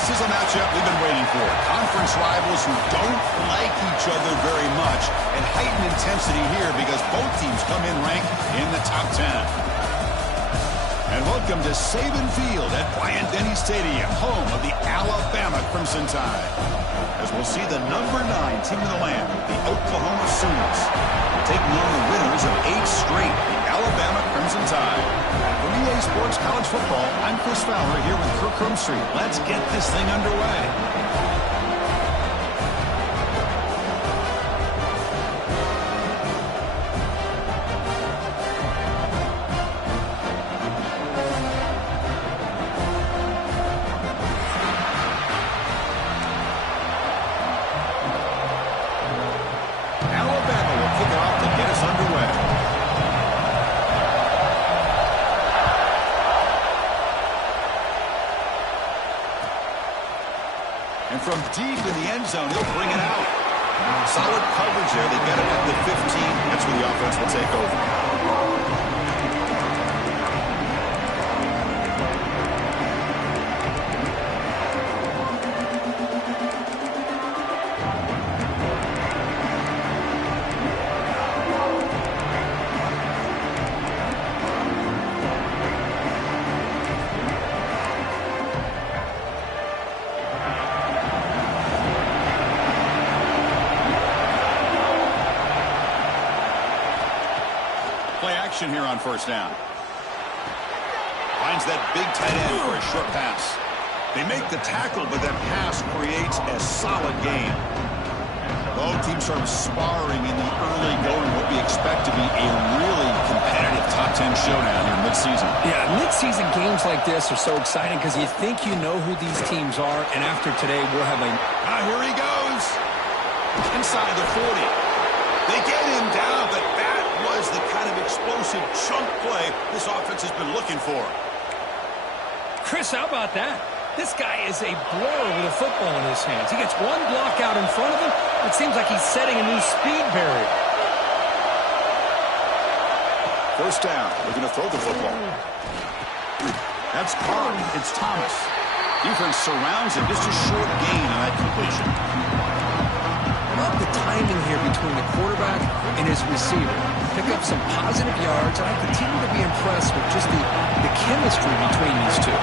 This is a matchup we've been waiting for. Conference rivals who don't like each other very much, and heightened intensity here because both teams come in ranked in the top 10. And welcome to Saban Field at Bryant-Denny Stadium, home of the Alabama Crimson Tide. As we'll see the number 9 team in the land, the Oklahoma Sooners, taking on the winners of 8 straight, the Alabama Crimson Tide. From EA Sports College Football, I'm Chris Fowler here with Kirk Crumstreet. Let's get this thing underway. From deep in the end zone, he'll bring it out. Solid coverage there. They get it at the 15. That's where the offense will take over. Here on first down. Finds that big tight end for a short pass. They make the tackle, but that pass creates a solid gain. Both teams sort of sparring in the early going, what we expect to be a really competitive top 10 showdown here mid-season. Yeah, mid-season games like this are so exciting because you think you know who these teams are, and after today we'll have a... Here he goes. Inside the 40. They get him down, but that was the kind of explosive chunk play this offense has been looking for. Chris, how about that? This guy is a blower with a football in his hands. He gets one block out in front of him. It seems like he's setting a new speed barrier. First down. We're going to throw the football. That's Carr. It's Thomas. Defense surrounds him. Just a short gain on that completion. Love the timing here between the quarterback and his receiver. Pick up some positive yards, and I continue to be impressed with just the chemistry between these two.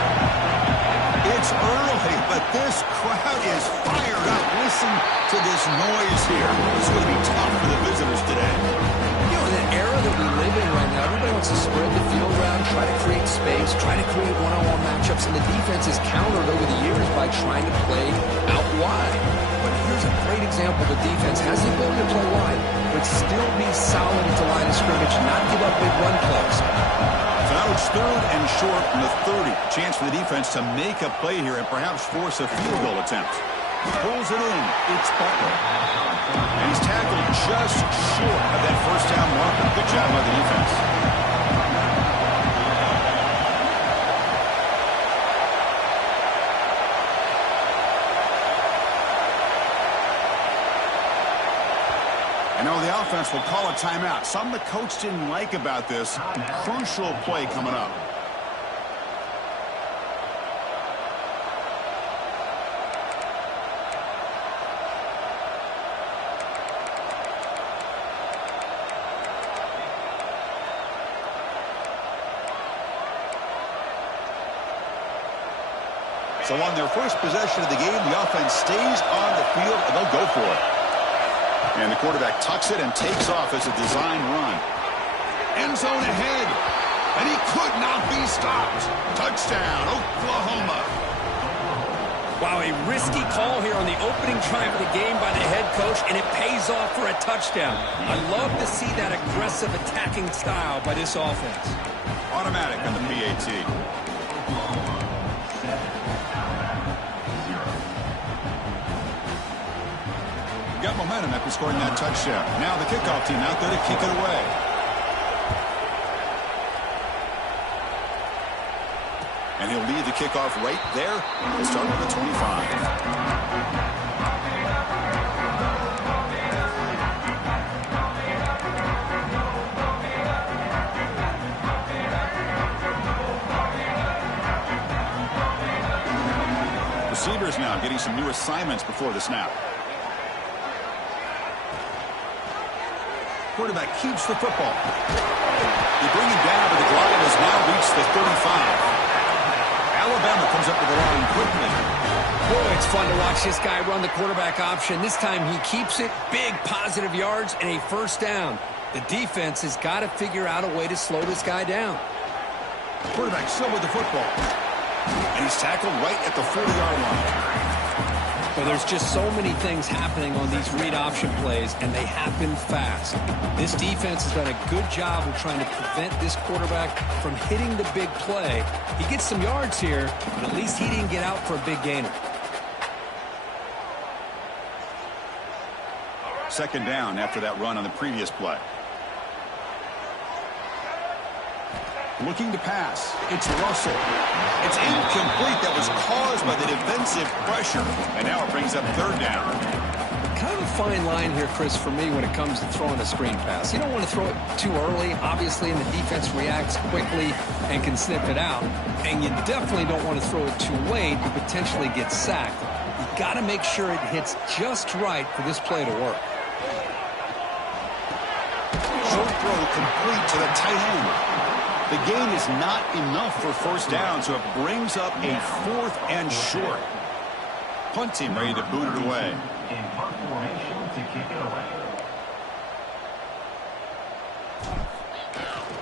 It's early, but this crowd is fired up. Listen to this noise here. It's going to be tough for the visitors today. You know, in the era that we live in right now, everybody wants to spread the field around, try to create space, try to create one-on-one matchups, and the defense is countered over the years by trying to play out wide. But here's a great example. The defense has the ability to play wide, but still be solid at the line of scrimmage, not give up big run plays. So now it's 3rd and short from the 30. Chance for the defense to make a play here and perhaps force a field goal attempt. Pulls it in. It's Butler. And he's tackled just short of that first down marker. Good job by the defense. The offense will call a timeout. Something the coach didn't like about this. Crucial play coming up. So on their first possession of the game, the offense stays on the field, and they'll go for it. And the quarterback tucks it and takes off as a design run. End zone ahead. And he could not be stopped. Touchdown, Oklahoma. Wow, a risky call here on the opening drive of the game by the head coach, and it pays off for a touchdown. I love to see that aggressive attacking style by this offense. Automatic on the PAT. Got momentum after scoring that touchdown. Now the kickoff team out there to kick it away. And he'll lead the kickoff right there. He'll start with the 25. receivers now getting some new assignments before the snap. Quarterback keeps the football. They bring him down, but the glide has now reached the 35. Alabama comes up with the line quickly. Boy, it's fun to watch this guy run the quarterback option. This time he keeps it. Big positive yards and a first down. The defense has got to figure out a way to slow this guy down. Quarterback still with the football. And he's tackled right at the 40-yard line. Well, there's just so many things happening on these read option plays, and they happen fast. This defense has done a good job of trying to prevent this quarterback from hitting the big play. He gets some yards here, but at least he didn't get out for a big gainer. Second down after that run on the previous play. Looking to pass. It's Russell. It's incomplete. That was caused by the defensive pressure. And now it brings up third down. Kind of a fine line here, Chris, for me when it comes to throwing a screen pass. You don't want to throw it too early, obviously, and the defense reacts quickly and can snip it out. And you definitely don't want to throw it too late and potentially get sacked. You got to make sure it hits just right for this play to work. Short throw complete to the tight end. The gain is not enough for first down, so it brings up a 4th and short. Punt team ready to boot it away. In punt formation to kick it away.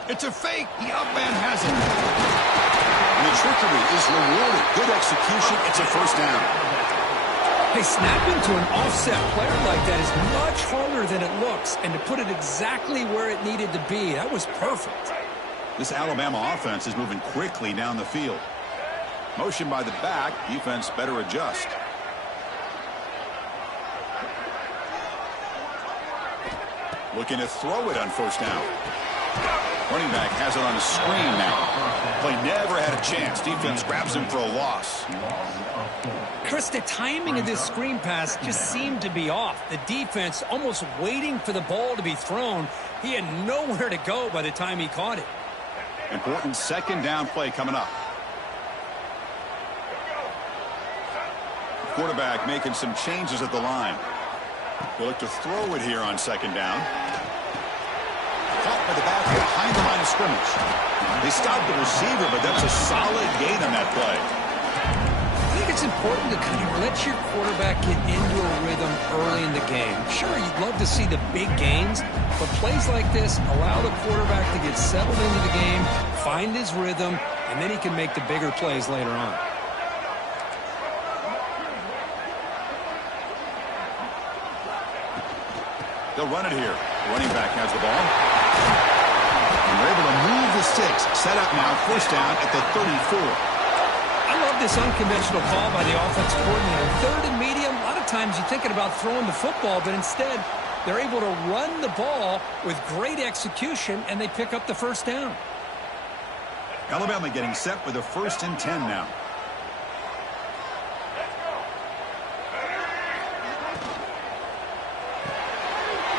It's a fake. The up man has it. And the trickery is rewarded. Good execution. It's a first down. Hey, snapping to an offset player like that is much harder than it looks. And to put it exactly where it needed to be, that was perfect. This Alabama offense is moving quickly down the field. Motion by the back. Defense better adjust. Looking to throw it on first down. Running back has it on a screen now. Play never had a chance. Defense grabs him for a loss. Chris, the timing of this screen pass just seemed to be off. The defense almost waiting for the ball to be thrown. He had nowhere to go by the time he caught it. Important second down play coming up. Quarterback making some changes at the line. They'll look to throw it here on second down. Caught by the back behind the line of scrimmage. They stopped the receiver, but that's a solid gain on that play. I think it's important to kind of let your quarterback get into a rhythm early in the game. Sure, you'd love to see the big gains, but plays like this allow the quarterback to get settled into the game, find his rhythm, and then he can make the bigger plays later on. They'll run it here. Running back has the ball. And they're able to move the sticks. Set up now, first down at the 34. I love this unconventional call by the offensive coordinator. Third and medium, a lot of times you're thinking about throwing the football, but instead they're able to run the ball with great execution, and they pick up the first down. Alabama getting set with a 1st and 10 now.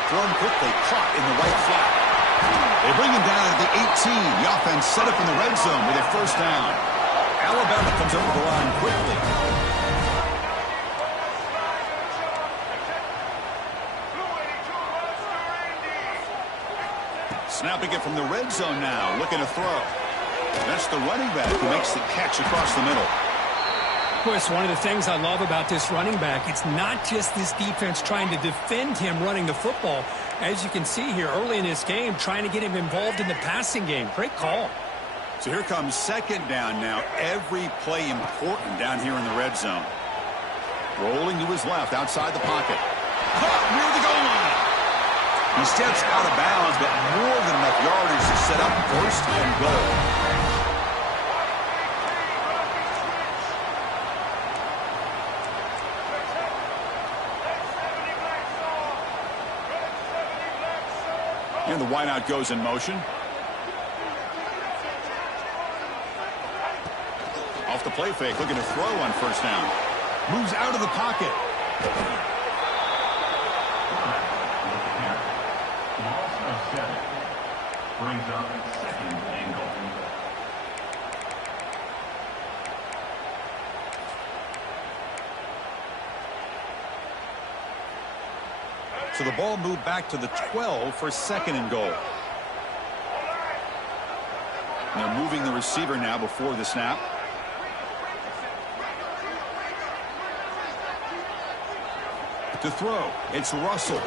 Thrown quickly, caught in the right flat. They bring him down at the 18. The offense set up in the red zone with a first down. Alabama comes over the line quickly. Snapping it from the red zone now, looking to throw. That's the running back who makes the catch across the middle. Of course, one of the things I love about this running back, it's not just this defense trying to defend him running the football. As you can see here early in this game, trying to get him involved in the passing game. Great call. So here comes second down now. Every play important down here in the red zone. Rolling to his left outside the pocket. Caught near the goal line. He steps out of bounds, but more than enough yardage to set up first and goal. And the wideout goes in motion. Off the play fake, looking to throw on first down. Moves out of the pocket. Brings up second and goal. So the ball moved back to the 12 for 2nd and goal. And they're moving the receiver now before the snap. To throw, it's Russell.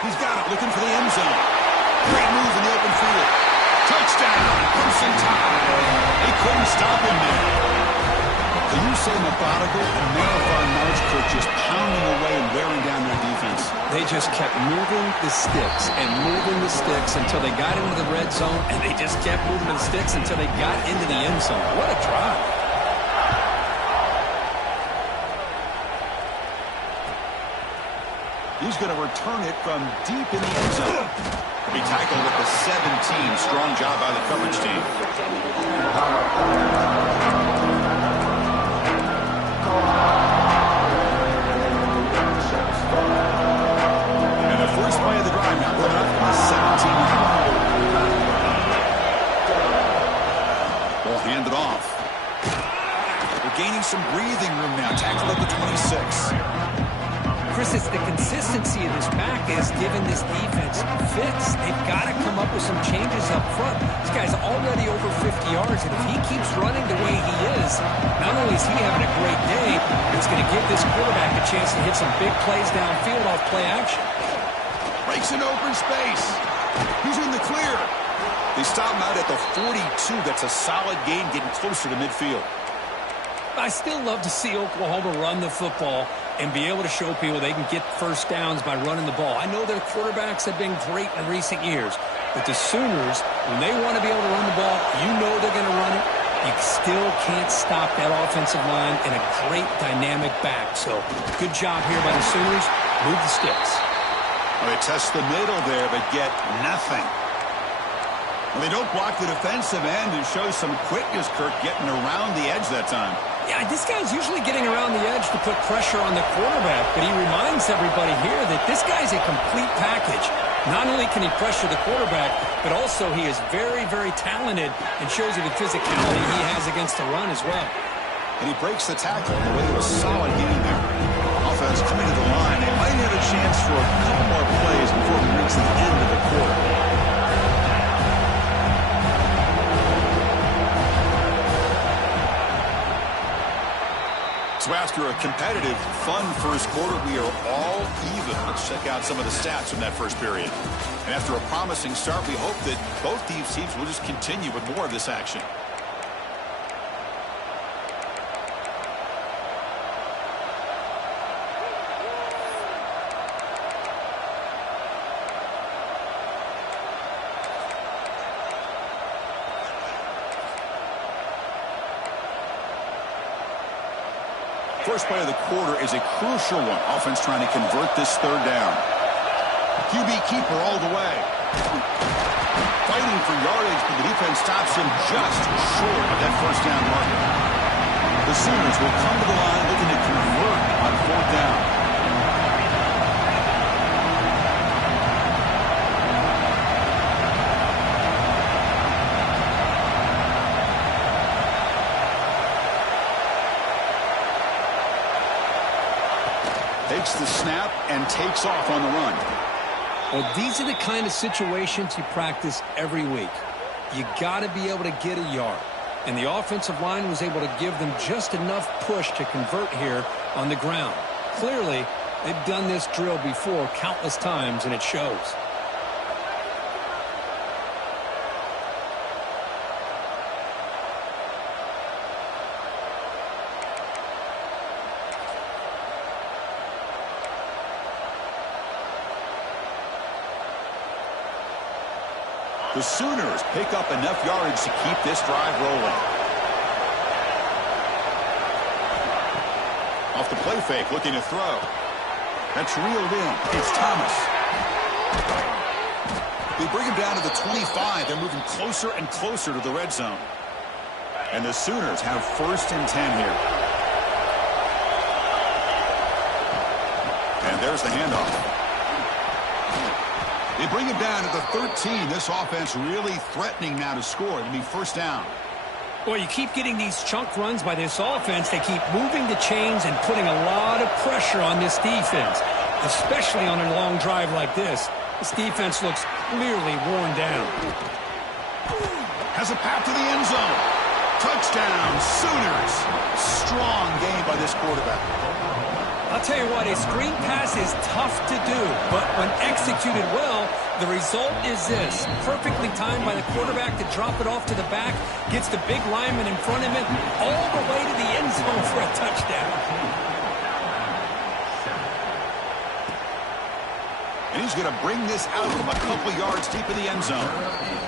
He's got it, looking for the end zone. Great move in the open field. Touchdown, Crimson Tide. They couldn't stop him there. Can you say methodical and marathon march, Kirk, just pounding away and wearing down their defense? They just kept moving the sticks and moving the sticks until they got into the red zone, and they just kept moving the sticks until they got into the end zone. What a drive. He's going to return it from deep in the end zone. He'll be tackled at the 17. Strong job by the coverage team. And the first play of the drive now coming up on the 17-yard line. Ball handed off. They're gaining some breathing room now. Tackled at the 26. Chris, it's the consistency of this back is giving this defense fits. They've got to come up with some changes up front. This guy's already over 50 yards, and if he keeps running the way he is, not only is he having a great day, it's going to give this quarterback a chance to hit some big plays downfield off play action. Breaks an open space. He's in the clear. They stop him out at the 42. That's a solid gain, getting closer to midfield. I still love to see Oklahoma run the football and be able to show people they can get first downs by running the ball. I know their quarterbacks have been great in recent years, but the Sooners, when they want to be able to run the ball, you know they're going to run it. You still can't stop that offensive line and a great dynamic back. So good job here by the Sooners. Move the sticks. Well, they test the middle there, but get nothing. Well, they don't block the defensive end and show some quickness, Kirk, getting around the edge that time. Yeah, this guy's usually getting around the edge to put pressure on the quarterback, but he reminds everybody here that this guy's a complete package. Not only can he pressure the quarterback, but also he is very, very talented and shows you the physicality he has against the run as well. And he breaks the tackle on the way to a solid gain there. Offense coming to the line. They might have a chance for a couple more plays before we reach the end of the quarter. So after a competitive, fun first quarter, we are all even. Let's check out some of the stats from that first period. And after a promising start, we hope that both these teams will just continue with more of this action. First play of the quarter is a crucial one. Offense trying to convert this third down. QB keeper all the way. Fighting for yardage, but the defense stops him just short of that first down marker. The Sooners will come to the line looking to convert on 4th down. Takes the snap and takes off on the run. Well, these are the kind of situations you practice every week. You got to be able to get a yard. And the offensive line was able to give them just enough push to convert here on the ground. Clearly, they've done this drill before countless times, and it shows. The Sooners pick up enough yardage to keep this drive rolling. Off the play fake, looking to throw. That's reeled in. It's Thomas. They bring him down to the 25. They're moving closer and closer to the red zone. And the Sooners have 1st and 10 here. And there's the handoff. They bring him down to the 13. This offense really threatening now to score. It'll be 1st down. Well, you keep getting these chunk runs by this offense. They keep moving the chains and putting a lot of pressure on this defense. especially on a long drive like this. This defense looks clearly worn down. Has a path to the end zone. Touchdown, Sooners. Strong game by this quarterback. I'll tell you what, a screen pass is tough to do, but when executed well, the result is this. Perfectly timed by the quarterback to drop it off to the back, gets the big lineman in front of him, all the way to the end zone for a touchdown. And he's going to bring this out from a couple yards deep in the end zone.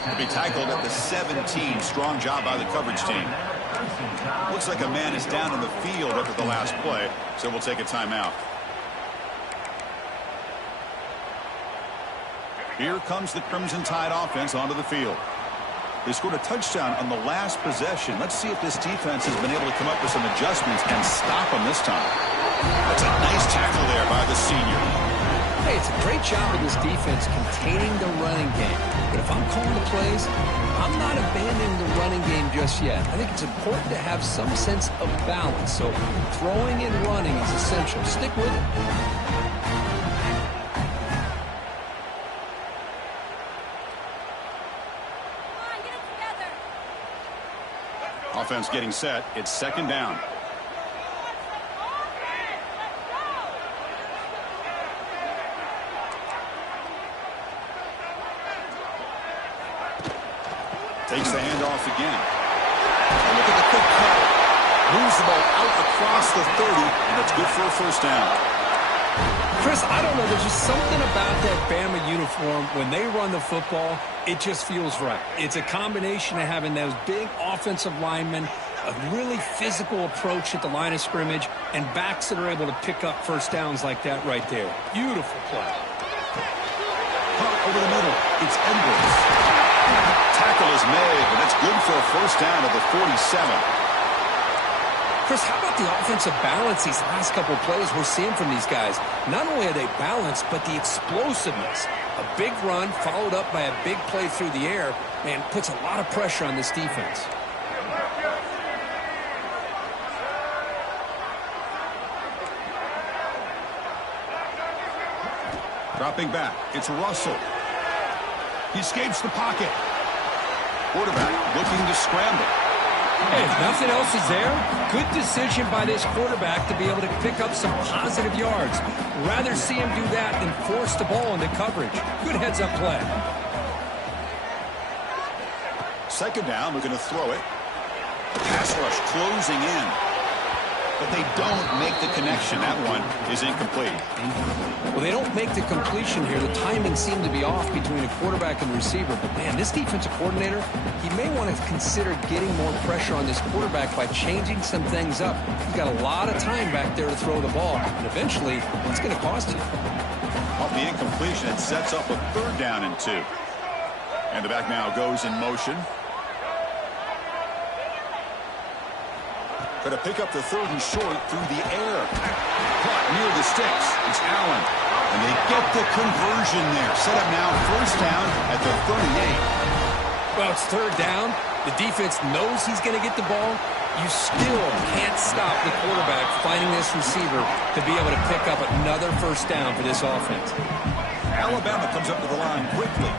He'll be tackled at the 17. Strong job by the coverage team. Looks like a man is down in the field after the last play, so we'll take a timeout. Here comes the Crimson Tide offense onto the field. They scored a touchdown on the last possession. Let's see if this defense has been able to come up with some adjustments and stop them this time. That's a nice tackle there by the senior. Hey, it's a great job of this defense containing the running game. But if I'm calling the plays, I'm not abandoning the running game just yet. I think it's important to have some sense of balance. So throwing and running is essential. Stick with it. Offense getting set. It's second down. Takes the handoff again. And look at the quick cut. Moves the ball out across the 30, and it's good for a first down. Chris, I don't know. There's just something about that Bama uniform. When they run the football, it just feels right. It's a combination of having those big offensive linemen, a really physical approach at the line of scrimmage, and backs that are able to pick up first downs like that right there. Beautiful play. Caught over the middle. It's Edwards. Tackle is made, but that's good for a first down at the 47. Chris, how about the offensive balance these last couple of plays we're seeing from these guys? Not only are they balanced, but the explosiveness. A big run followed up by a big play through the air, man, puts a lot of pressure on this defense. Dropping back, it's Russell. He escapes the pocket. Quarterback looking to scramble. Hey, if nothing else is there, good decision by this quarterback to be able to pick up some positive yards. Rather see him do that than force the ball into coverage. Good heads-up play. Second down, we're going to throw it. Pass rush closing in. But they don't make the connection. That one is incomplete. Well, they don't make the completion here. The timing seemed to be off between a quarterback and the receiver. But, man, this defensive coordinator, he may want to consider getting more pressure on this quarterback by changing some things up. You've got a lot of time back there to throw the ball. And eventually, it's going to cost you. Off the incompletion, it sets up a third down and 2. And the back now goes in motion. Going to pick up the third and short through the air. Caught near the sticks. It's Allen. And they get the conversion there. Set up now first down at the 38. Well, it's third down. The defense knows he's going to get the ball. You still can't stop the quarterback finding this receiver to be able to pick up another first down for this offense. Alabama comes up to the line quickly.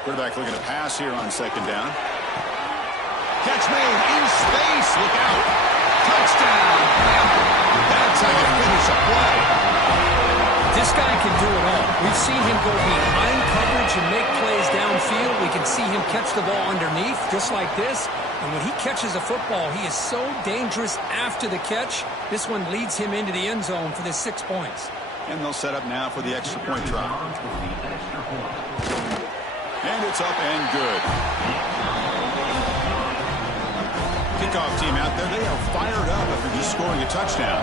Quarterback looking to pass here on second down. Catch made in space. Look out. Touchdown. That's how you finish a play. This guy can do it all. We've seen him go behind coverage and make plays downfield. We can see him catch the ball underneath just like this. And when he catches a football, he is so dangerous after the catch. This one leads him into the end zone for the 6 points. And they'll set up now for the extra point try. And it's up and good. Kickoff team out there, they are fired up after just scoring a touchdown.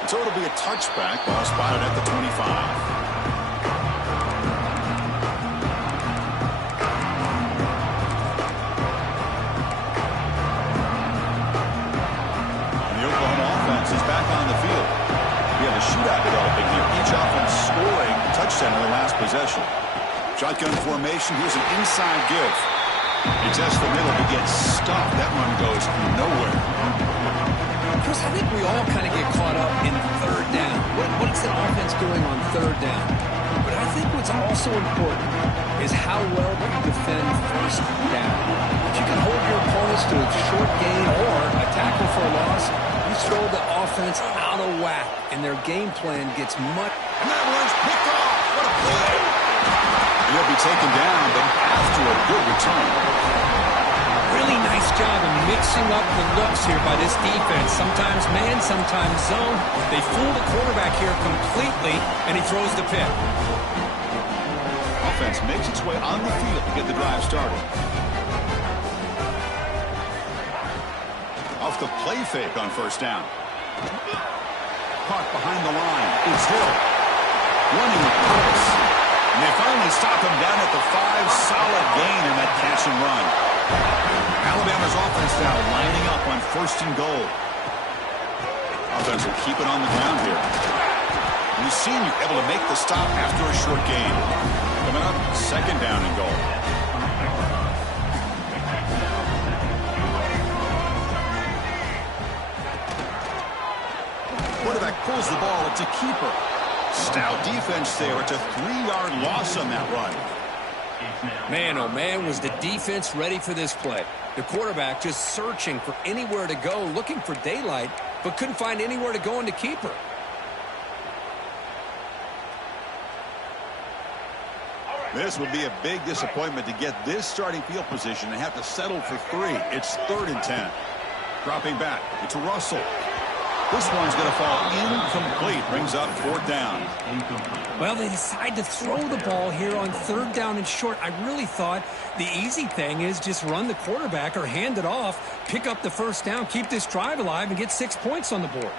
And so it'll be a touchback, ball spotted at the 25. Is back on the field. We have a shootout developing here. Each possession. Shotgun formation. Here's an inside give. He tests the middle but gets stuffed. That run goes nowhere. Chris, I think we all kind of get caught up in third down. What's the offense doing on third down? But I think what's also important is how well you defend first down. If you can hold your opponents to a short gain or a tackle for a loss, you throw the offense out of whack, and their game plan gets much. And that one's picked off. What a play. He'll be taken down, but after a good return. Really nice job of mixing up the looks here by this defense. Sometimes man, sometimes zone. They fool the quarterback here completely, and he throws the pick. Offense makes its way on the field to get the drive started. Off the play fake on first down. Caught behind the line. It's Hill. Running with purpose. And they finally stop him down at the 5. Solid gain in that catch and run. Alabama's offense now lining up on first and goal. Offense will keep it on the ground here. And the senior able to make the stop after a short gain. Coming up, second down and goal. Quarterback pulls the ball. It's a keeper. Stout defense there. It's a 3-yard loss on that run. Man, oh man, was the defense ready for this play. The quarterback just searching for anywhere to go, looking for daylight, but couldn't find anywhere to go in the keeper. This would be a big disappointment to get this starting field position and have to settle for 3. It's 3rd and 10. Dropping back. It's Russell. This one's going to fall incomplete. Brings up 4th down. Well, they decide to throw the ball here on 3rd down and short. I really thought the easy thing is just run the quarterback or hand it off, pick up the first down, keep this drive alive, and get 6 points on the board.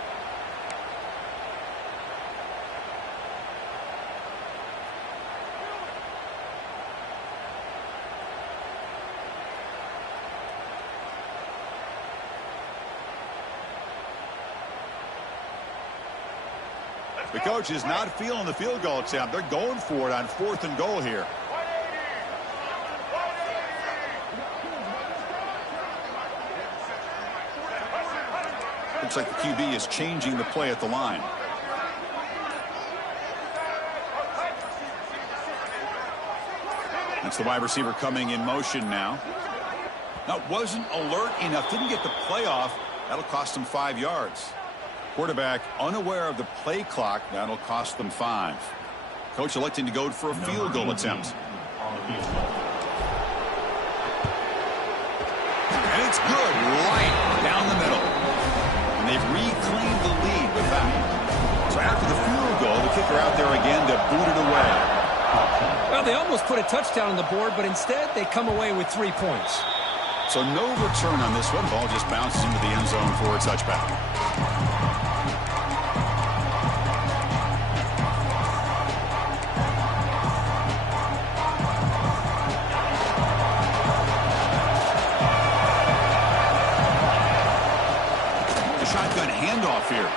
The coach is not feeling the field goal attempt. They're going for it on 4th and goal here. Looks like the QB is changing the play at the line. That's the wide receiver coming in motion now. That wasn't alert enough. Didn't get the play off. That'll cost him 5 yards. Quarterback unaware of the play clock. That'll cost them 5. Coach electing to go for a field goal attempt. And it's good right down the middle. And they've reclaimed the lead with that. So after the field goal, the kicker out there again to boot it away. Well, they almost put a touchdown on the board, but instead they come away with 3 points. So no return on this one. Ball just bounces into the end zone for a touchback. Handoff here.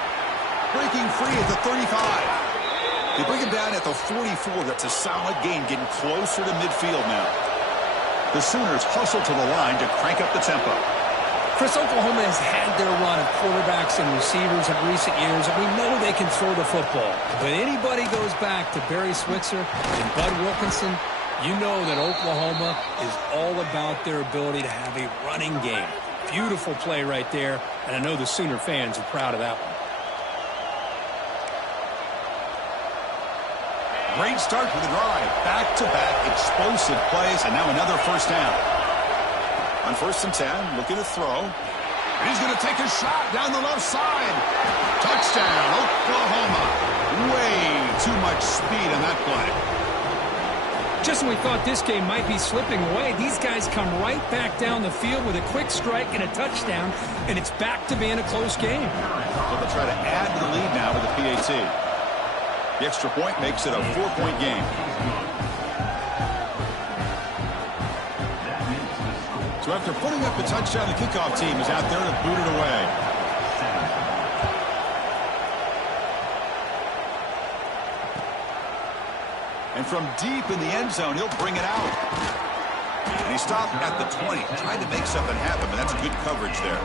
Breaking free at the 35. They bring him down at the 44. That's a solid gain, getting closer to midfield now. The Sooners hustle to the line to crank up the tempo. Chris, Oklahoma has had their run of quarterbacks and receivers in recent years, and we know they can throw the football. But anybody goes back to Barry Switzer and Bud Wilkinson, you know that Oklahoma is all about their ability to have a running game. Beautiful play right there, and I know the Sooner fans are proud of that one. Great start to the drive. Back-to-back explosive plays, and now another first down. On 1st and 10, looking to throw. And he's going to take a shot down the left side. Touchdown, Oklahoma. Way too much speed on that play. Just when we thought this game might be slipping away, these guys come right back down the field with a quick strike and a touchdown, and it's back to being a close game. So they'll try to add to the lead now with the PAT. The extra point makes it a 4-point game. So after putting up the touchdown, the kickoff team is out there to boot it away. And And from deep in the end zone, he'll bring it out. And he stopped at the 20, trying to make something happen, but that's good coverage there.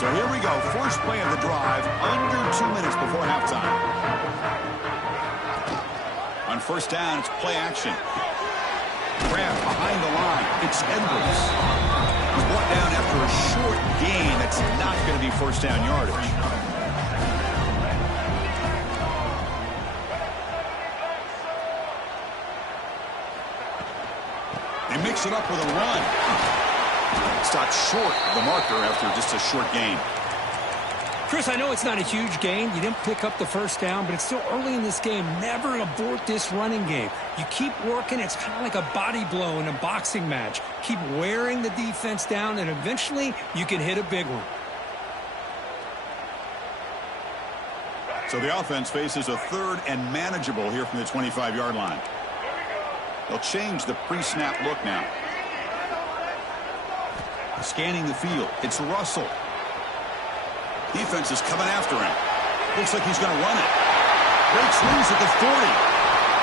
So here we go, first play of the drive, under 2 minutes before halftime. On first down, it's play action. Grab behind the line. It's Edwards. He's brought down after a short gain. That's not going to be first down yardage. They mix it up with a run. Stopped short of the marker after just a short gain. Chris, I know it's not a huge gain. You didn't pick up the first down, but it's still early in this game. Never abort this running game. You keep working. It's kind of like a body blow in a boxing match. Keep wearing the defense down, and eventually you can hit a big one. So the offense faces a third and manageable here from the 25-yard line. They'll change the pre-snap look now. Scanning the field. It's Russell. Defense is coming after him. Looks like he's going to run it. Breaks loose at the 40.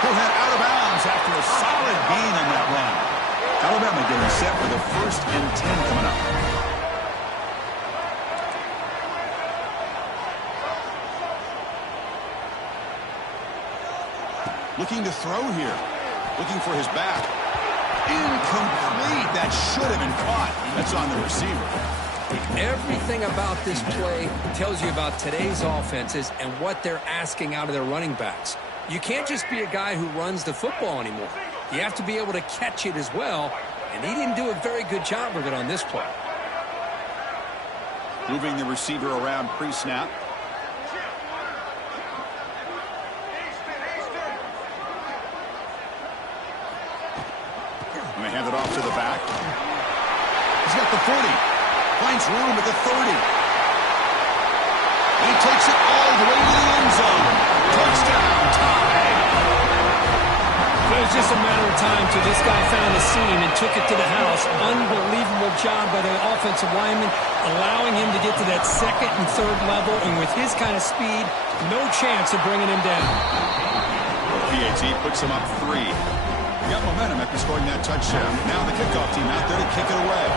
He'll head out of bounds after a solid gain on that run. Alabama getting set for the 1st and 10 coming up. Looking to throw here. Looking for his back. Incomplete. That should have been caught. That's on the receiver. Everything about this play tells you about today's offenses and what they're asking out of their running backs. You can't just be a guy who runs the football anymore. You have to be able to catch it as well, and he didn't do a very good job of it on this play. Moving the receiver around pre-snap. Going to hand it off to the back. He's got the 40. Finds room at the 30. And he takes it all the way to the end zone. Touchdown, tie. It was just a matter of time till this guy found a seam and took it to the house. Unbelievable job by the offensive lineman, allowing him to get to that 2nd and 3rd level. And with his kind of speed, no chance of bringing him down. PAT puts him up 3. He got momentum after scoring that touchdown. Now the kickoff team out there to kick it away.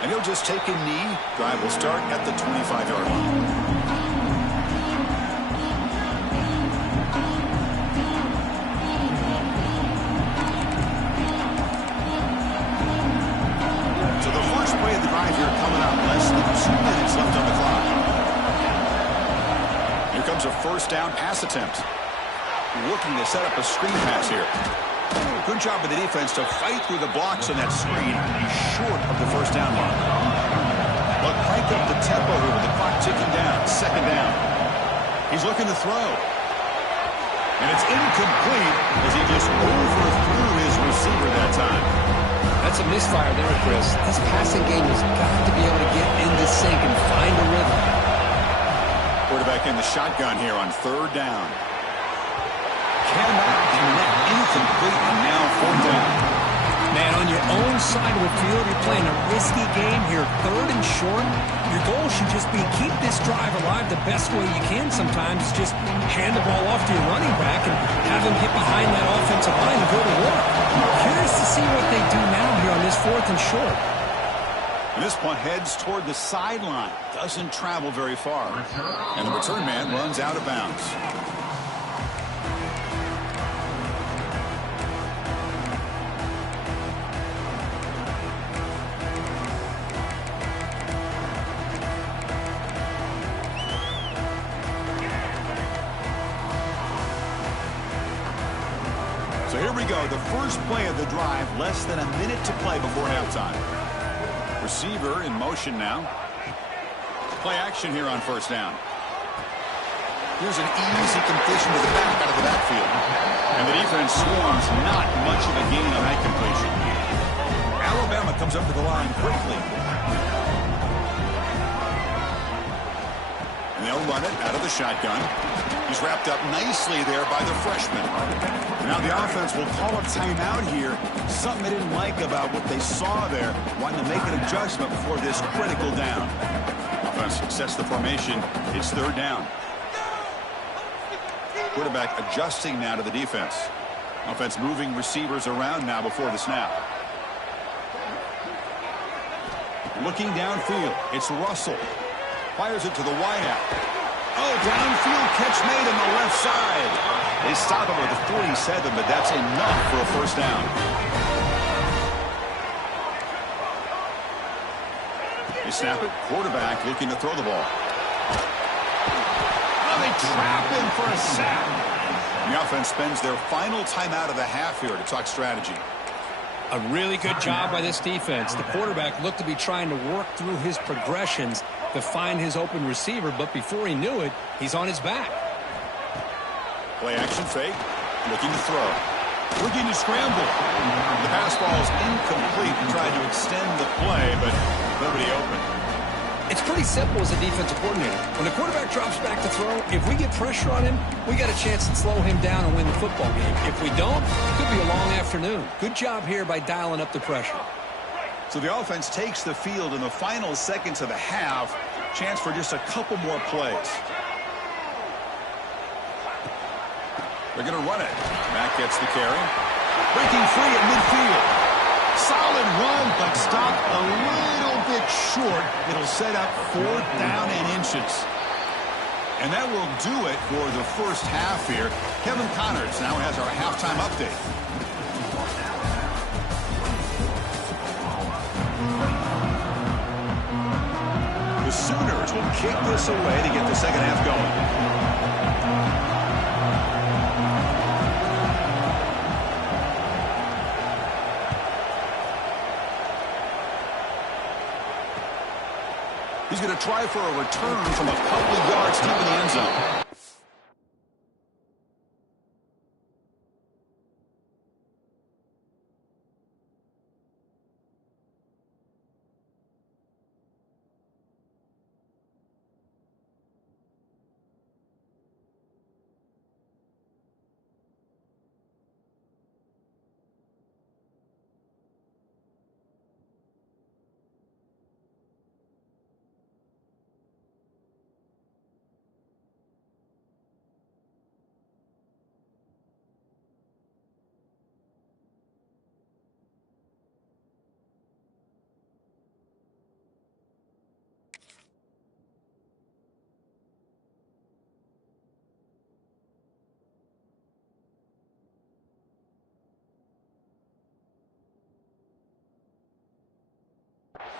And he'll just take a knee. Drive will start at the 25-yard line. So the first play of the drive here coming up. Less than 2 minutes left on the clock. Here comes a first down pass attempt. Looking to set up a screen pass here. Good job of the defense to fight through the blocks on that screen. Short of the first down mark. But crank up the tempo here with the clock ticking down. 2nd down. He's looking to throw. And it's incomplete as he just overthrew his receiver that time. That's a misfire there, Chris. This passing game has got to be able to get into sync and find a rhythm. Quarterback in the shotgun here on 3rd down. Cannot connect. Incomplete, and now 4th down. Man, on your own side of the field, you're playing a risky game here. 3rd and short. Your goal should just be keep this drive alive the best way you can sometimes. Just hand the ball off to your running back and have him get behind that offensive line and go to work. Curious to see what they do now here on this 4th and short. And this punt heads toward the sideline. Doesn't travel very far. And the return man runs out of bounds. So here we go, the first play of the drive, less than a minute to play before halftime. Receiver in motion now. Play action here on first down. Here's an easy completion to the back out of the backfield. And the defense swarms, not much of a gain on that completion. Alabama comes up to the line quickly. And they'll run it out of the shotgun. He's wrapped up nicely there by the freshman. Now the offense will call a timeout here. Something they didn't like about what they saw there. Wanting to make an adjustment before this critical down. Offense sets the formation. It's third down. Quarterback adjusting now to the defense. Offense moving receivers around now before the snap. Looking downfield. It's Russell. Fires it to the wideout. Oh, downfield catch made on the left side. They stop him at the 47, but that's enough for a first down. They snap it. Quarterback looking to throw the ball. Oh, they trap him for a sack. The offense spends their final timeout of the half here to talk strategy. A really good job by this defense. The quarterback looked to be trying to work through his progressions to find his open receiver, but before he knew it, he's on his back. Play action fake. Looking to throw. Looking to scramble. The pass ball is incomplete and tried to extend the play, but nobody open. It's pretty simple as a defensive coordinator. When the quarterback drops back to throw, if we get pressure on him, we got a chance to slow him down and win the football game. If we don't, it could be a long afternoon. Good job here by dialing up the pressure. So the offense takes the field in the final seconds of the half. Chance for just a couple more plays. They're going to run it. Mack gets the carry. Breaking free at midfield. Solid run, but stopped a little bit short. It'll set up 4th down and inches. And that will do it for the first half here. Kevin Connors now has our halftime update. The Sooners will kick this away to get the second half going. He's going to try for a return from a couple of yards deep in the end zone.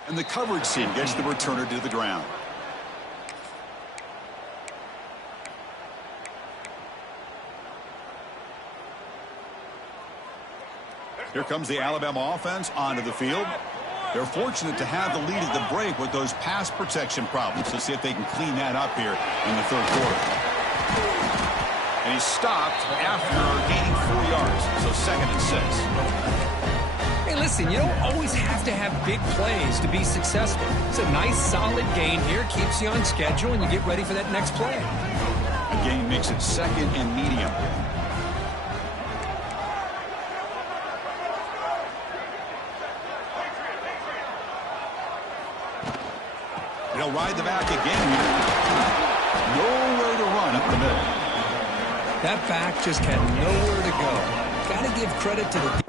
And the coverage team gets the returner to the ground. Here comes the Alabama offense onto the field. They're fortunate to have the lead at the break with those pass protection problems. Let's see if they can clean that up here in the third quarter. And he's stopped after gaining 4 yards. So 2nd and 6. Hey, listen, you don't always have to have big plays to be successful. It's a nice, solid gain here. Keeps you on schedule, and you get ready for that next play. A gain makes it 2nd and medium. They'll ride the back again here. Nowhere to run up the middle. That back just had nowhere to go. Got to give credit to the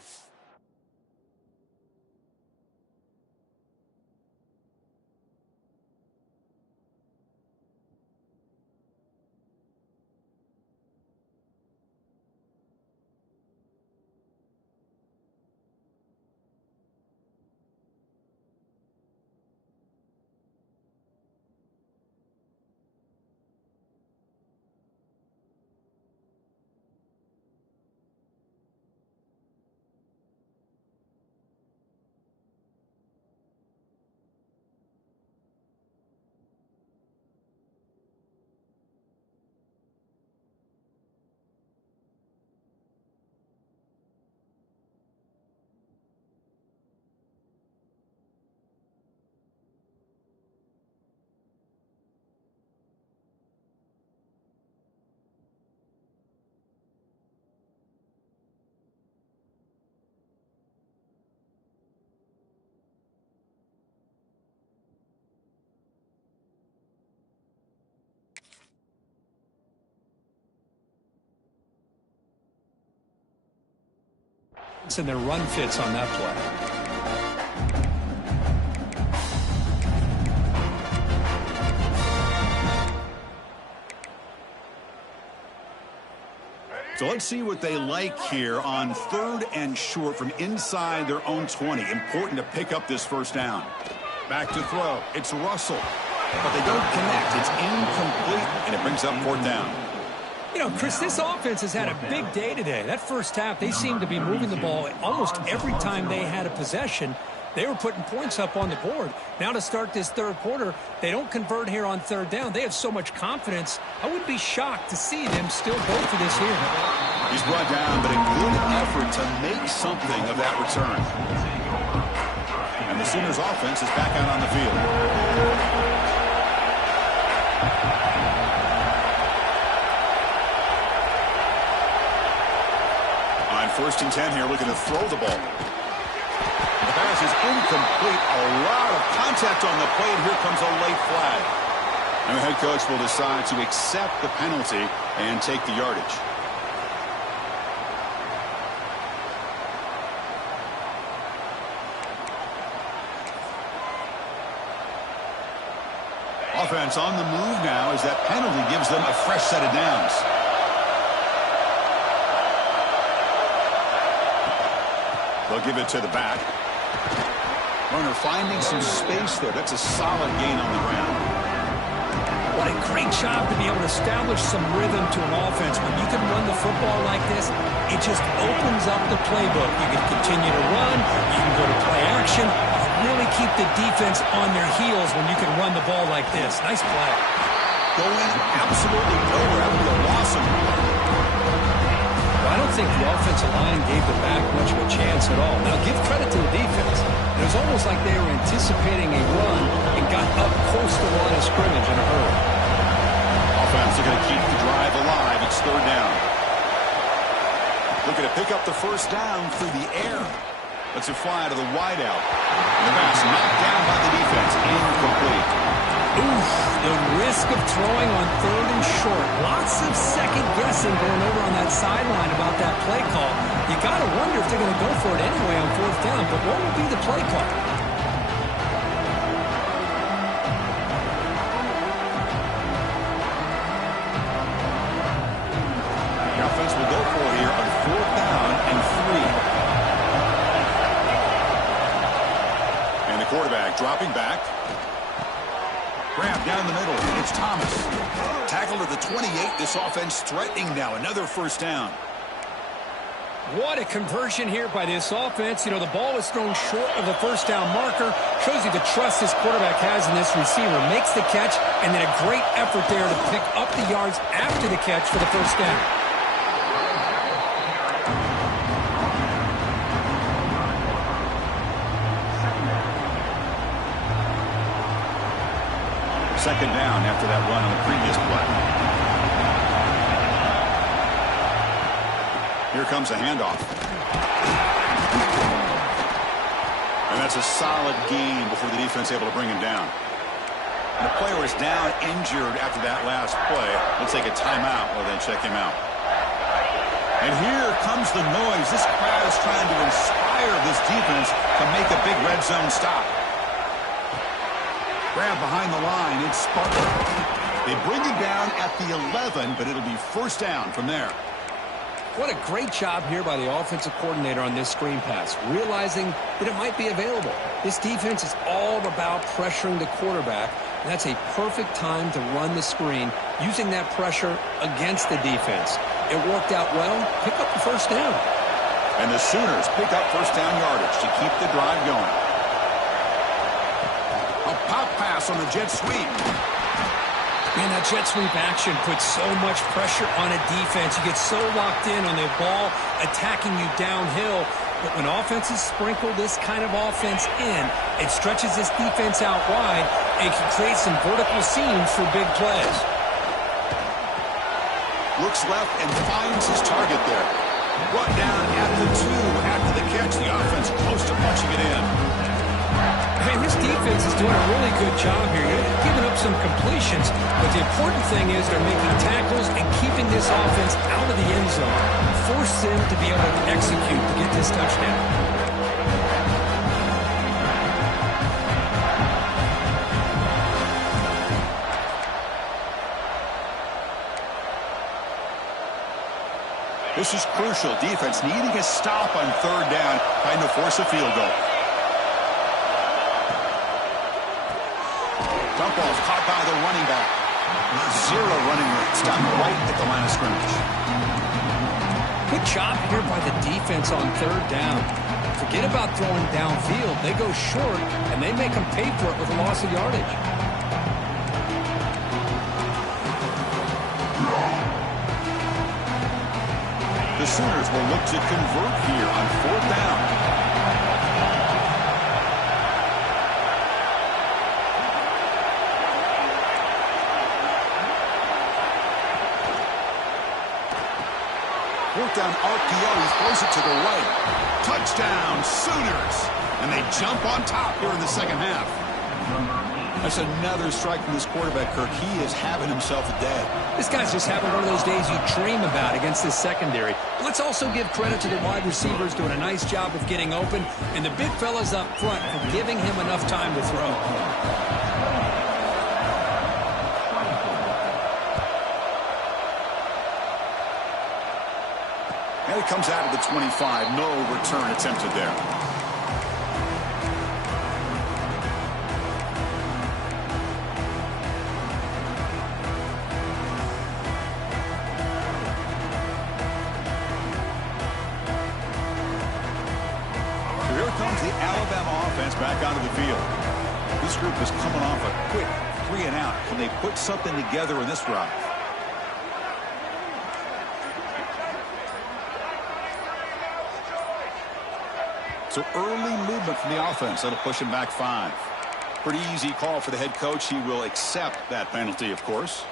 And their run fits on that play. So let's see what they like here on 3rd and short from inside their own 20. Important to pick up this first down. Back to throw. It's Russell. But they don't connect. It's incomplete, and it brings up 4th down. You know, Chris, this offense has had a big day today. That first half, they seemed to be moving the ball almost every time they had a possession. They were putting points up on the board. Now to start this 3rd quarter, they don't convert here on 3rd down. They have so much confidence. I wouldn't be shocked to see them still go for this here. He's brought down, but a good effort to make something of that return. And the Sooners offense is back out on the field. On 1st and 10 here, looking to throw the ball. The pass is incomplete. A lot of contact on the play, and here comes a late flag. And the head coach will decide to accept the penalty and take the yardage. Offense on the move now as that penalty gives them a fresh set of downs. They'll give it to the back. Runner finding some space there. That's a solid gain on the ground. What a great job to be able to establish some rhythm to an offense. When you can run the football like this, it just opens up the playbook. You can continue to run. You can go to play action. Really keep the defense on their heels when you can run the ball like this. Nice play. Going absolutely nowhere. That would be a loss of one. I don't think the offensive line gave the back much of a chance at all. Now, give credit to the defense. It was almost like they were anticipating a run and got up close to the line of scrimmage in a hurry. Offense are going to keep the drive alive. It's 3rd down. Looking to pick up the first down through the air. Lets it fly to the wideout. And the pass knocked down by the defense. Incomplete. Oof, the risk of throwing on 3rd and short. Lots of second guessing going over on that sideline about that play call. You got to wonder if they're going to go for it anyway on 4th down, but what will be the play call? The offense will go for it here on 4th down and 3. And the quarterback dropping back. Grab down the middle. It's Thomas. Tackle to the 28. This offense threatening now. Another first down. What a conversion here by this offense. You know, the ball is thrown short of the first down marker. Shows you the trust this quarterback has in this receiver. Makes the catch, and then a great effort there to pick up the yards after the catch for the first down. Second down after that run on the previous play. Here comes a handoff. And that's a solid gain before the defense able to bring him down. And the player is down injured after that last play. Let's take a timeout while they check him out. And here comes the noise. This crowd is trying to inspire this defense to make a big red zone stop. Grab behind the line. It's Sparkle. They bring him down at the 11, but it'll be first down from there. What a great job here by the offensive coordinator on this screen pass, realizing that it might be available. This defense is all about pressuring the quarterback, and that's a perfect time to run the screen, using that pressure against the defense. It worked out well. Pick up the first down. And the Sooners pick up first down yardage to keep the drive going. A pop pass on the jet sweep. Man, that jet sweep action puts so much pressure on a defense. You get so locked in on the ball attacking you downhill. But when offenses sprinkle this kind of offense in, it stretches this defense out wide and can create some vertical seams for big plays. Looks left and finds his target there. Brought down at the 2 after the catch. The offense close to punching it in. Hey, mean, this defense is doing a really good job here. They're giving up some completions, but the important thing is they're making tackles and keeping this offense out of the end zone. Force them to be able to execute to get this touchdown. This is crucial. Defense needing a stop on third down, trying to force a field goal. Dump ball's caught by the running back. Zero running room. Stopped right at the line of scrimmage. Good job here by the defense on third down. Forget about throwing downfield. They go short, and they make them pay for it with a loss of yardage. The Sooners will look to convert here on fourth down. Fourth down RPO. He throws it to the right. Touchdown, Sooners. And they jump on top here in the second half. That's another strike from this quarterback, Kirk. He is having himself a day. This guy's just having one of those days you dream about against this secondary. Let's also give credit to the wide receivers doing a nice job of getting open, and the big fellas up front for giving him enough time to throw. And it comes out of the 25. No return attempted there. Back onto the field. This group is coming off a quick 3-and-out. Can they put something together in this drive? So early movement from the offense. That'll push him back 5. Pretty easy call for the head coach. He will accept that penalty, of course.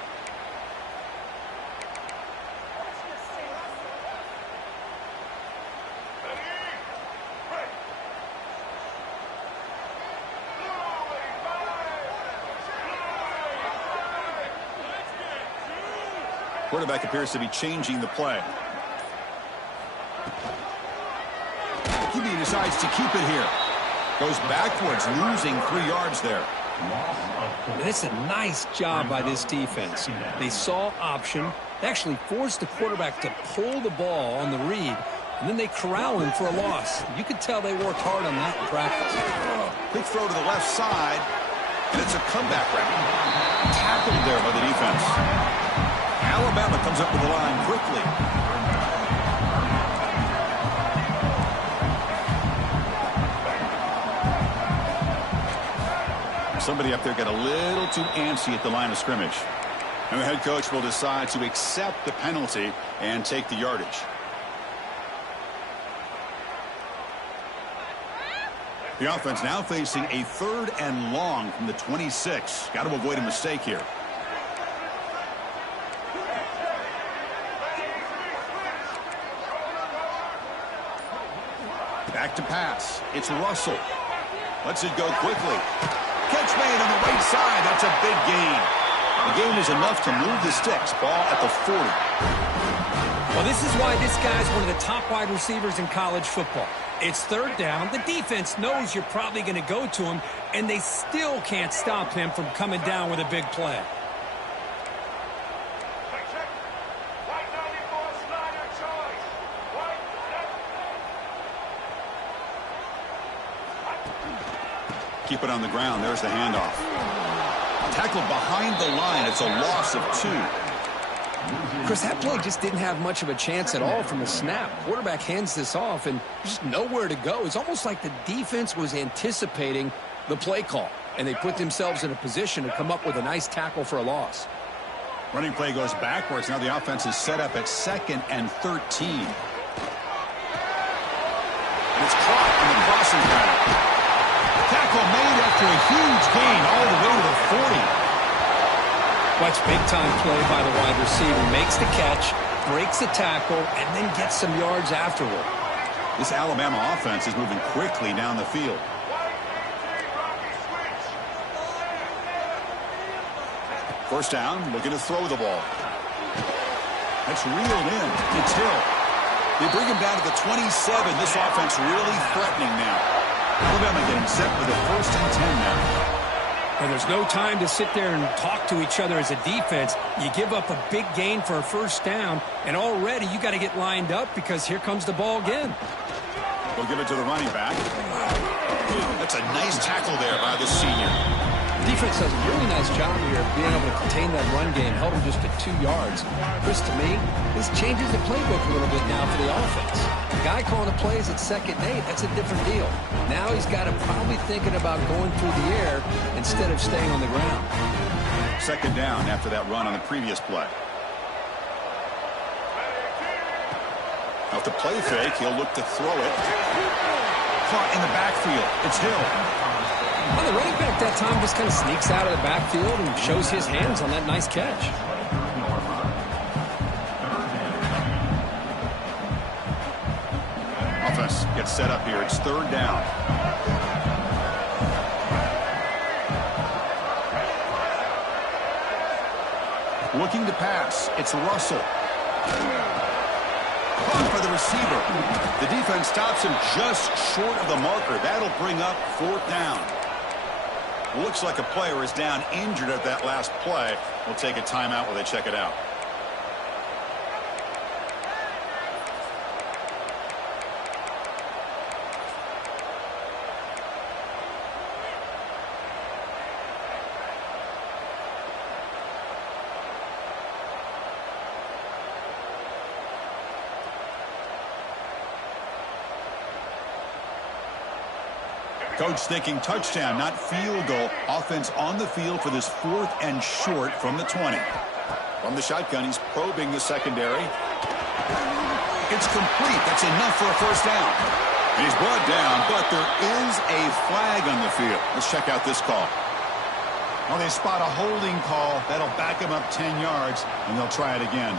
Quarterback appears to be changing the play. QB decides to keep it here. Goes backwards, losing 3 yards there. It's a nice job by this defense. They saw option. They actually forced the quarterback to pull the ball on the read, and then they corral him for a loss. You could tell they worked hard on that in practice. Quick throw to the left side, and it's a comeback round. Tackled there by the defense. Alabama comes up with the line quickly. Somebody up there got a little too antsy at the line of scrimmage. And the head coach will decide to accept the penalty and take the yardage. The offense now facing a 3rd and long from the 26. Got to avoid a mistake here. Back to pass. It's Russell. Lets it go quickly. Catch made on the right side. That's a big gain. The gain is enough to move the sticks. Ball at the 40. Well, this is why this guy's one of the top wide receivers in college football. It's 3rd down. The defense knows you're probably going to go to him, and they still can't stop him from coming down with a big play. Keep it on the ground. There's the handoff. Tackled behind the line. It's a loss of 2. Chris, that play just didn't have much of a chance at all from the snap. Quarterback hands this off, and just nowhere to go. It's almost like the defense was anticipating the play call, and they put themselves in a position to come up with a nice tackle for a loss. Running play goes backwards. Now the offense is set up at 2nd and 13. And it's caught in the crossing pattern. Tackle made after a huge gain all the way to the 40. Watch big-time play by the wide receiver. Makes the catch, breaks the tackle, and then gets some yards afterward. This Alabama offense is moving quickly down the field. First down, looking to throw the ball. That's reeled in. It's Hill. They bring him down to the 27. This offense really threatening now. Alabama getting set for the 1st and 10 now. And there's no time to sit there and talk to each other as a defense. You give up a big gain for a first down, and already you got to get lined up because here comes the ball again. They'll give it to the running back. That's a nice tackle there by the senior. The defense does a really nice job here of being able to contain that run game, held him just at 2 yards. Chris, to me, this changes the playbook a little bit now for the offense. The guy calling the plays at 2nd and 8, that's a different deal. Now he's got him probably thinking about going through the air instead of staying on the ground. 2nd down after that run on the previous play. Off the play fake, he'll look to throw it. Caught in the backfield. It's Hill. Well, the running back that time just kind of sneaks out of the backfield and shows his hands on that nice catch. Offense gets set up here. It's 3rd down. Looking to pass. It's Russell. Caught by the receiver. The defense stops him just short of the marker. That'll bring up 4th down. Looks like a player is down injured at that last play. We'll take a timeout while they check it out. Coach thinking touchdown, not field goal. Offense on the field for this 4th and short from the 20. From the shotgun, he's probing the secondary. It's complete. That's enough for a first down. And he's brought down, but there is a flag on the field. Let's check out this call. Well, they spot a holding call. That'll back him up 10 yards, and they'll try it again.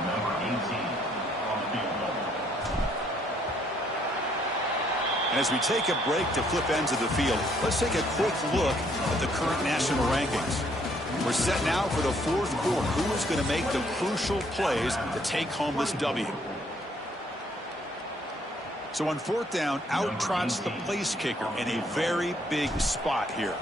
Number 18 on the field goal. And as we take a break to flip ends of the field, let's take a quick look at the current national rankings. We're set now for the 4th quarter. Who is going to make the crucial plays to take home this W? So on 4th down, out trots the place kicker in a very big spot here.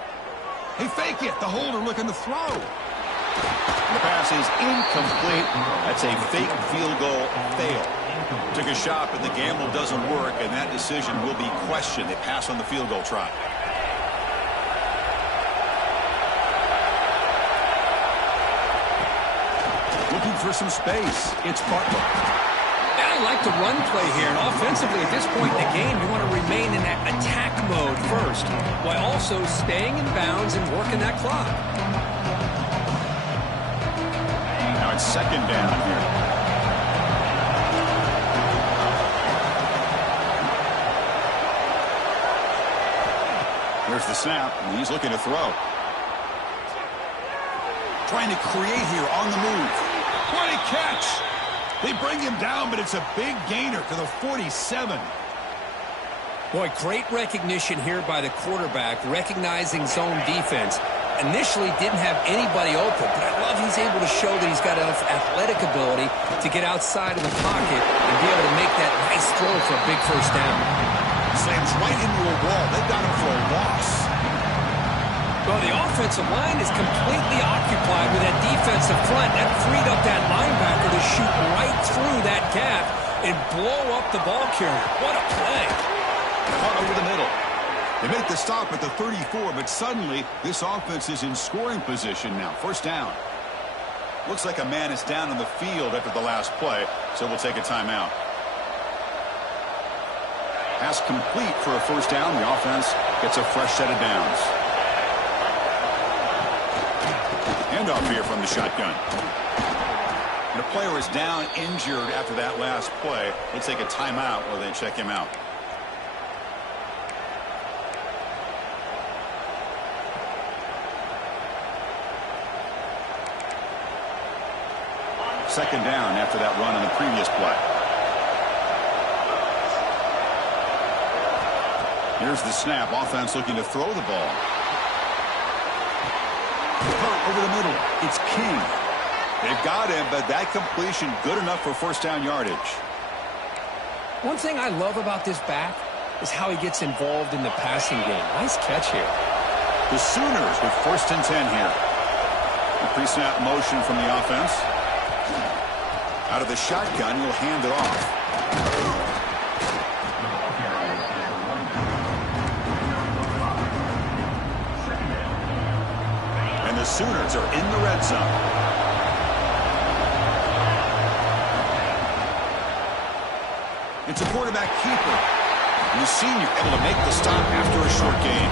Hey, fake it. The holder looking to throw. The pass is incomplete. That's a fake field goal fail. Took a shot, but the gamble doesn't work, and that decision will be questioned. They pass on the field goal try. Looking for some space. It's Butler. I like the run play here, and offensively at this point in the game, you want to remain in that attack mode first, while also staying in bounds and working that clock. Now it's 2nd down here. Here's the snap, and he's looking to throw. Trying to create here on the move. What a catch! They bring him down, but it's a big gainer to the 47. Boy, great recognition here by the quarterback, recognizing zone defense. Initially didn't have anybody open, but I love he's able to show that he's got enough athletic ability to get outside of the pocket and be able to make that nice throw for a big first down. Slams right into a wall. They've got him for a loss. Well, the offensive line is completely occupied with that defensive front. That freed up that linebacker to shoot right through that gap and blow up the ball carrier. What a play. Caught over the middle. They make the stop at the 34, but suddenly this offense is in scoring position now. First down. Looks like a man is down on the field after the last play, so we'll take a timeout. Pass complete for a first down. The offense gets a fresh set of downs. Handoff here from the shotgun. The player is down injured after that last play. We'll take a timeout while they check him out. Second down after that run on the previous play. Here's the snap. Offense looking to throw the ball. Over the middle, it's King. They've got him, but that completion good enough for first down yardage. One thing I love about this back is how he gets involved in the passing game. Nice catch here. The Sooners with 1st and 10 here. A pre-snap motion from the offense. Out of the shotgun, he'll hand it off. And the Sooners are in the red zone. It's a quarterback keeper. And the senior able to make the stop after a short gain.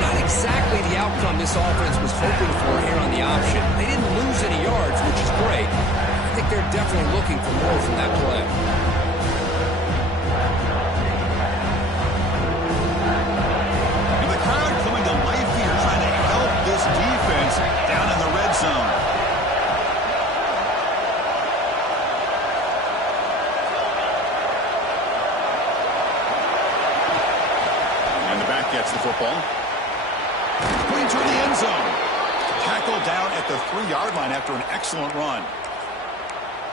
Not exactly the outcome this offense was hoping for here on the option. They didn't lose any yards, which is great. I think they're definitely looking for more from that play. And the crowd coming to life here, trying to help this defense down in the red zone. Gets the football. Going through the end zone. Tackled down at the 3-yard line after an excellent run.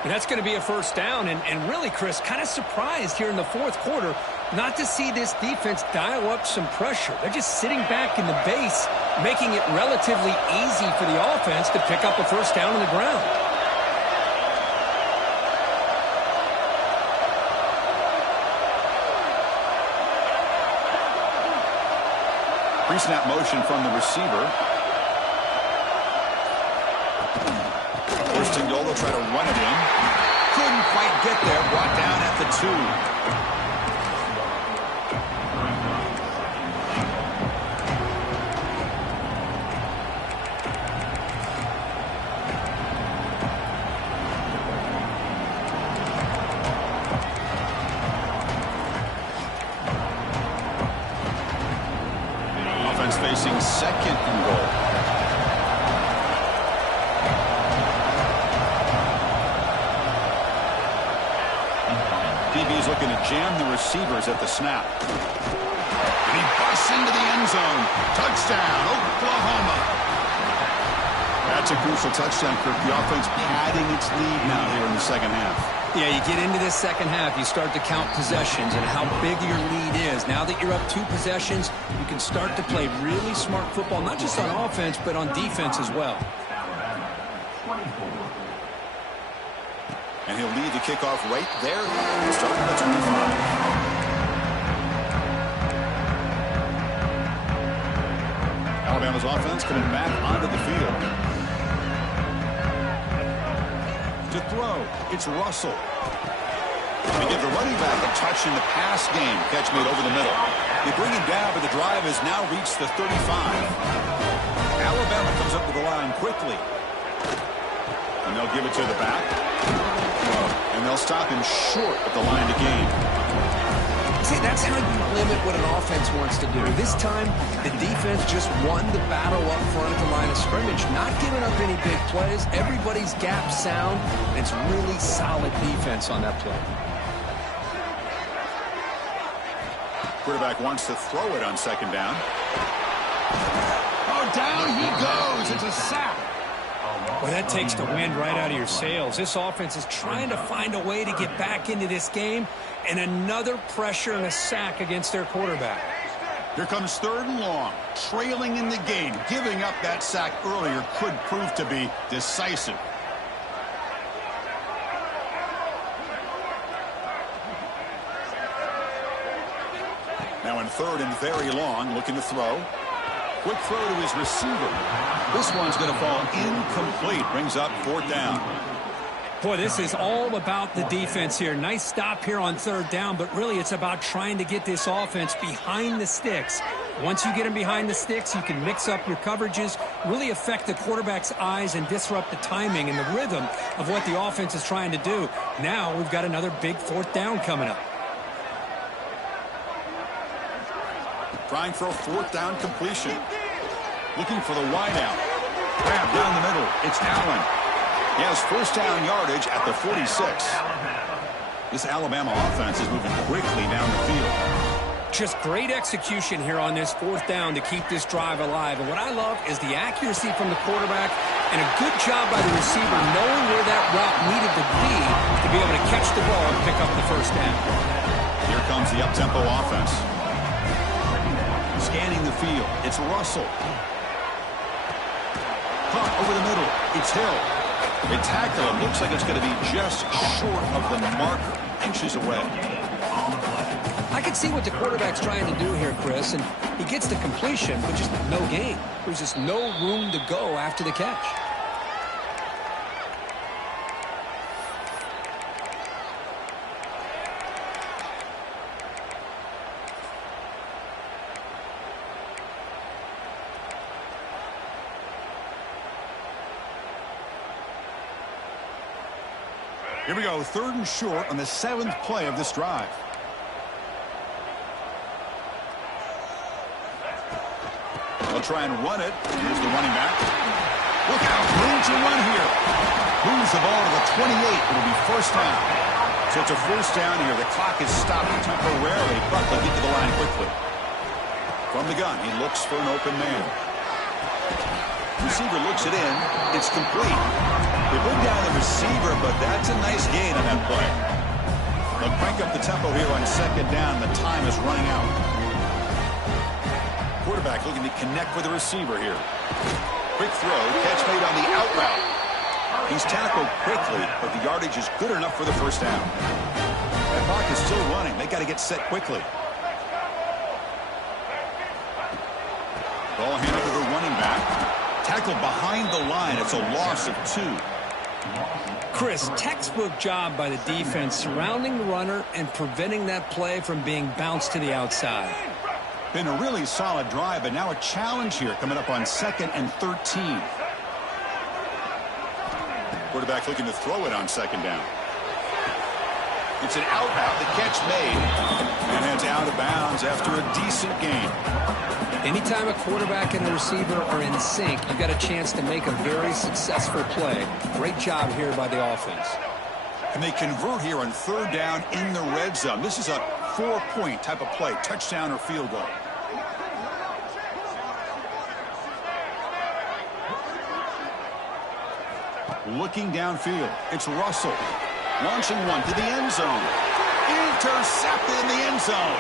And that's going to be a first down. And really, Chris, kind of surprised here in the fourth quarter not to see this defense dial up some pressure. They're just sitting back in the base, making it relatively easy for the offense to pick up a first down on the ground. Pre-snap motion from the receiver. First and goal, they'll try to run it in. Couldn't quite get there. Brought down at the 2. Facing 2nd and goal. DB's looking to jam the receivers at the snap. And he busts into the end zone. Touchdown, Oklahoma. That's a crucial touchdown, Kirk. The offense padding its lead now here in the second half. Yeah, you get into this second half, you start to count possessions and how big your lead is. Now that you're up 2 possessions, you can start to play really smart football, not just on offense, but on defense as well. And he'll lead the kickoff right there, starting at the 25. Alabama's offense coming back onto the field. To throw, it's Russell. They give the running back a touch in the pass game. Catch made over the middle. They bring him down, but the drive has now reached the 35. Alabama comes up to the line quickly. And they'll give it to the back. And they'll stop him short at the line to gain. See, that's how you limit what an offense wants to do. This time, the defense just won the battle up front at the line of scrimmage, not giving up any big plays. Everybody's gap sound, and it's really solid defense on that play. Quarterback wants to throw it on 2nd down. Oh, down he goes. It's a sack. Well, that takes the wind right out of your sails. This offense is trying to find a way to get back into this game, and another pressure and a sack against their quarterback. Here comes 3rd and long, trailing in the game. Giving up that sack earlier could prove to be decisive. Now in 3rd and very long, looking to throw. Quick throw to his receiver. This one's going to fall incomplete. Brings up 4th down. Boy, this is all about the defense here. Nice stop here on 3rd down, but really it's about trying to get this offense behind the sticks. Once you get them behind the sticks, you can mix up your coverages, really affect the quarterback's eyes and disrupt the timing and the rhythm of what the offense is trying to do. Now we've got another big 4th down coming up. Trying for a 4th down completion. Looking for the wideout. Grab down the middle. It's Allen. He has first down yardage at the 46. This Alabama offense is moving quickly down the field. Just great execution here on this fourth down to keep this drive alive. And what I love is the accuracy from the quarterback and a good job by the receiver knowing where that route needed to be able to catch the ball and pick up the first down. Here comes the up-tempo offense. Scanning the field. It's Russell. Caught over the middle. It's Hill. They tackle him. Looks like it's going to be just short of the marker. Inches away. I can see what the quarterback's trying to do here, Chris, and he gets the completion, but just no gain. There's just no room to go after the catch. Here we go, 3rd and short on the 7th play of this drive. They'll try and run it. Here's the running back. Look out, room to run here. Moves the ball to the 28. It'll be first down. So it's a first down here. The clock is stopped temporarily, but they'll get to the line quickly. From the gun, he looks for an open man. Receiver looks it in. It's complete. They bring down the receiver, but that's a nice gain on that play. They'll crank up the tempo here on 2nd down. The time is running out. Quarterback looking to connect with the receiver here. Quick throw. Catch made on the out route. He's tackled quickly, but the yardage is good enough for the first down. That clock is still running. They got to get set quickly. Ball handed to the running back. Tackled behind the line. It's a loss of 2. Chris, textbook job by the defense surrounding the runner and preventing that play from being bounced to the outside. Been a really solid drive, but now a challenge here coming up on 2nd and 13. Quarterback looking to throw it on 2nd down. It's an out route. The catch made. And it's out of bounds after a decent gain. Anytime a quarterback and a receiver are in sync, you got a chance to make a very successful play. Great job here by the offense. And they convert here on 3rd down in the red zone. This is a 4-point type of play, touchdown or field goal. Looking downfield, it's Russell. Launching one to the end zone. Intercepted in the end zone.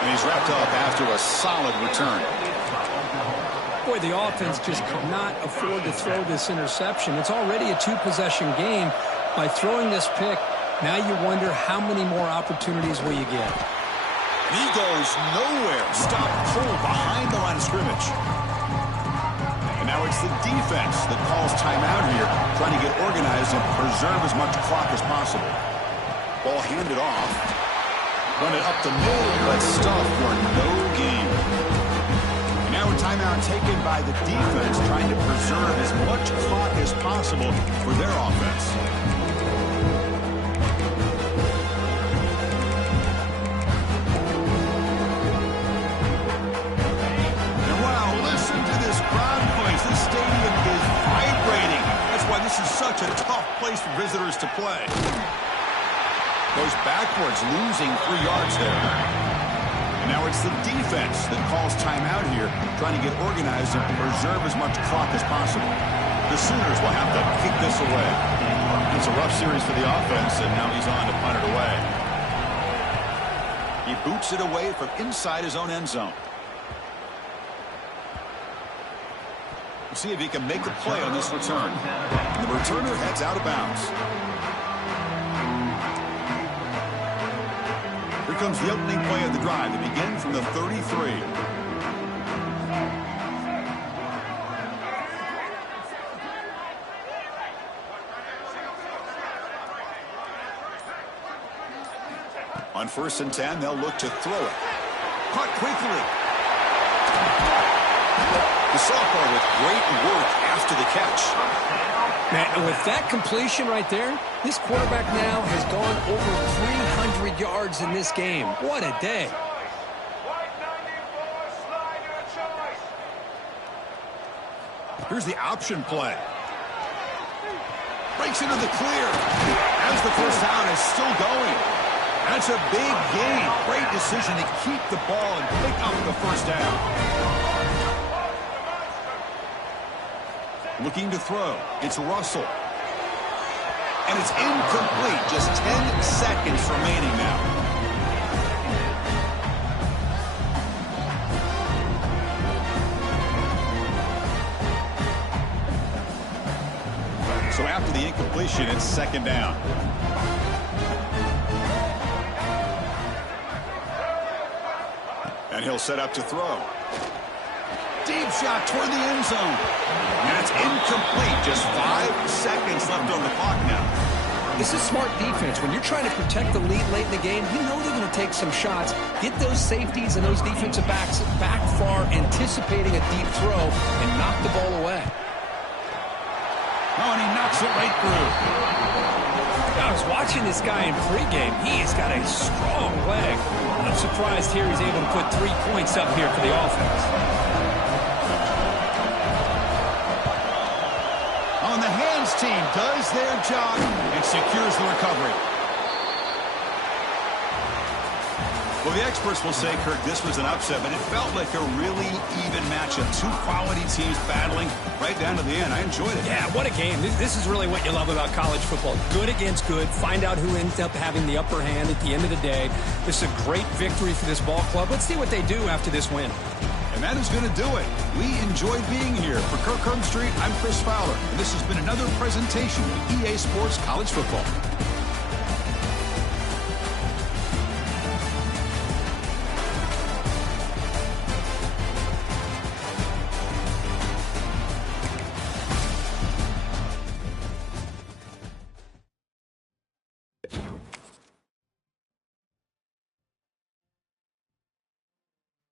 And he's wrapped up after a solid return. Boy, the offense just could not afford to throw this interception. It's already a 2-possession game. By throwing this pick, now you wonder how many more opportunities will you get. And he goes nowhere. Stopped cold behind the line of scrimmage. And now it's the defense that calls timeout here, trying to get organized and preserve as much clock as possible. Ball handed off. Run it up the middle, but stuffed for no gain. And now a timeout taken by the defense, trying to preserve as much clock as possible for their offense. And wow, listen to this crowd noise. This stadium is vibrating. That's why this is such a tough place for visitors to play. Goes backwards, losing 3 yards there. And now it's the defense that calls timeout here, trying to get organized and preserve as much clock as possible. The Sooners will have to kick this away. It's a rough series for the offense, and now he's on to punt it away. He boots it away from inside his own end zone. We'll see if he can make a play on this return. The returner heads out of bounds. Here comes the opening play of the drive. They begin from the 33. On 1st and 10, they'll look to throw it. Caught quickly. The sophomore with great work after the catch. Man, with that completion right there, this quarterback now has gone over 300 yards in this game. What a day. Here's the option play. Breaks into the clear as the first down is still going. That's a big gain. Great decision to keep the ball and pick up the first down. Looking to throw. It's Russell. And it's incomplete. Just 10 seconds remaining now. So after the incompletion, it's second down. And he'll set up to throw. Deep shot toward the end zone. And it's incomplete. Just 5 seconds left on the clock now. This is smart defense. When you're trying to protect the lead late in the game, you know they're going to take some shots, get those safeties and those defensive backs back far, anticipating a deep throw, and knock the ball away. Oh, and he knocks it right through. I was watching this guy in pregame. He has got a strong leg. I'm surprised here he's able to put 3 points up here for the offense. On the hands team does their job and secures the recovery. Well, the experts will say, Kirk, this was an upset, but it felt like a really even matchup. 2 quality teams battling right down to the end. I enjoyed it. Yeah, what a game. This is really what you love about college football. Good against good. Find out who ends up having the upper hand at the end of the day. This is a great victory for this ball club. Let's see what they do after this win. And that is going to do it. We enjoyed being here. For Kirk Herbstreit, I'm Chris Fowler. And this has been another presentation of EA Sports College Football.